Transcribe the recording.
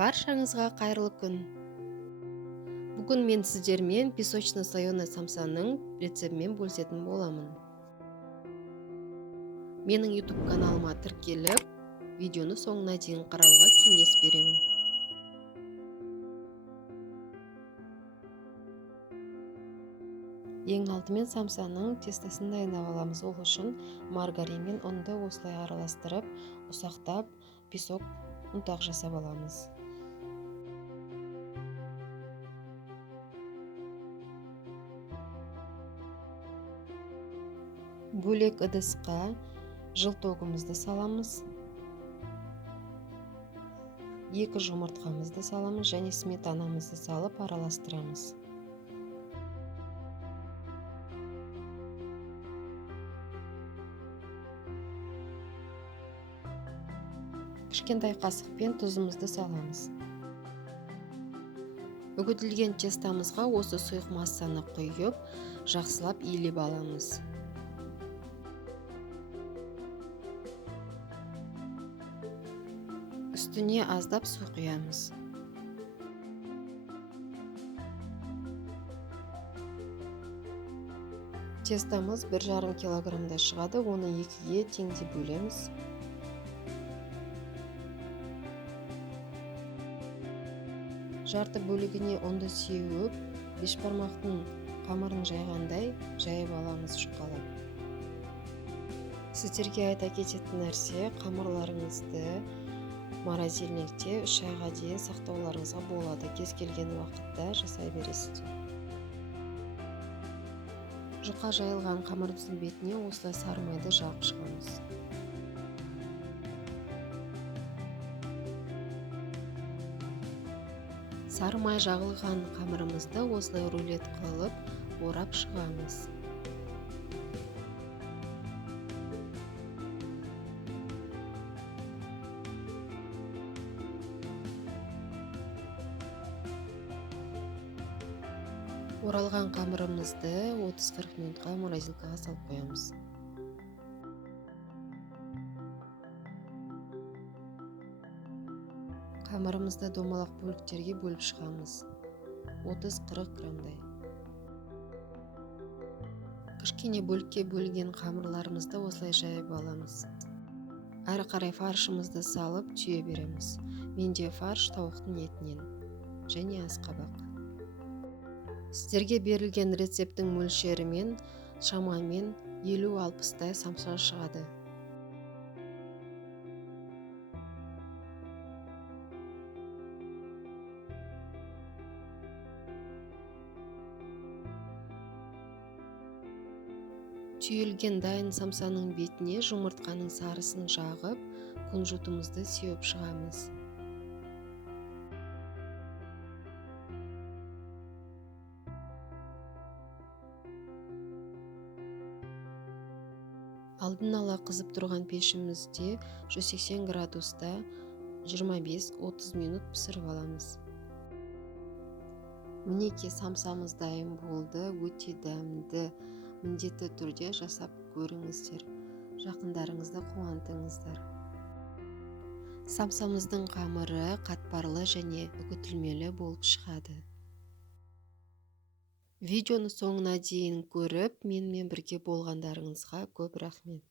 Баршаңызға қайырлы күн. Бүгін мен сіздермен песочно-слоеный самсаның рецептімен бөлісетін боламын. Менің YouTube каналыма тіркеліп, видеоны соңына дейін қарауға кеңес беремін. Ең алдымен самсаның тестасын дайындап аламыз. Ол үшін маргарин мен ұнды осылай араластырып, ұсақтап песок ұнтақ жасап аламыз. Бөлек ыдысқа жылтоғымызды саламыз. 2 жұмыртқамызды саламыз және сметанамызды салып араластырамыз. Кішкентай қасықпен тұзымызды саламыз. Үгітілген тестамызға осы сұйық массаны құйып, жақсылап иілеп аламыз. Үстіне аздап су құямыз. Тестамыз 1,5 килограммда шығады, оны 2-ге теңдей бөлеміз. Жарты бөлігіне ұнды сеуіп, бешбармақтың қамырын жайғандай жайып аламыз жұқалап. Сіздерге айта кететін нәрсе, қамырларыңызды морозильникте 3 айға дейін сақтауларыңызға болады. Кез келген уақытта жасай бересіздер. Жұқа жайылған қамырымыздың бетіне осылай сары майды жағып шығамыз. Сары май жағылған қамырымызды осылай рулет қылып орап шығамыз. Оралған қамырымызды 30-40 минутқа морозилкаға салып қоямыз. Қамырымызды домалақ бөліктерге бөліп шығамыз. 30-40 граммдай. Кішкене бөлікке бөлінген қамырларымызды осылай жайып аламыз. Әрі қарай фаршымызды салып түйе береміз. Менде фарш тауықтың етінен және асқабақ. Сіздерге берілген рецепттің мөлшерімен шамамен 50-60 самса шығады. Түйілген дайын самсаның бетіне жұмыртқаның сарысын жағып, кунжутымызды сеуіп шығамыз. Алдын ала қызып тұрған пешімізде 180 градуста 25-30 минут пісіріп аламыз. Мінеки самсамыз дайын болды, өте дәмді. Міндетті түрде жасап көріңіздер. Жақындарыңызды қуантыңыздар. Самсамыздың қамыры қатпарлы және үгітілмелі болып шығады. Видеоны соңына дейін көріп, менімен бірге болғандарыңызға көп рахмет.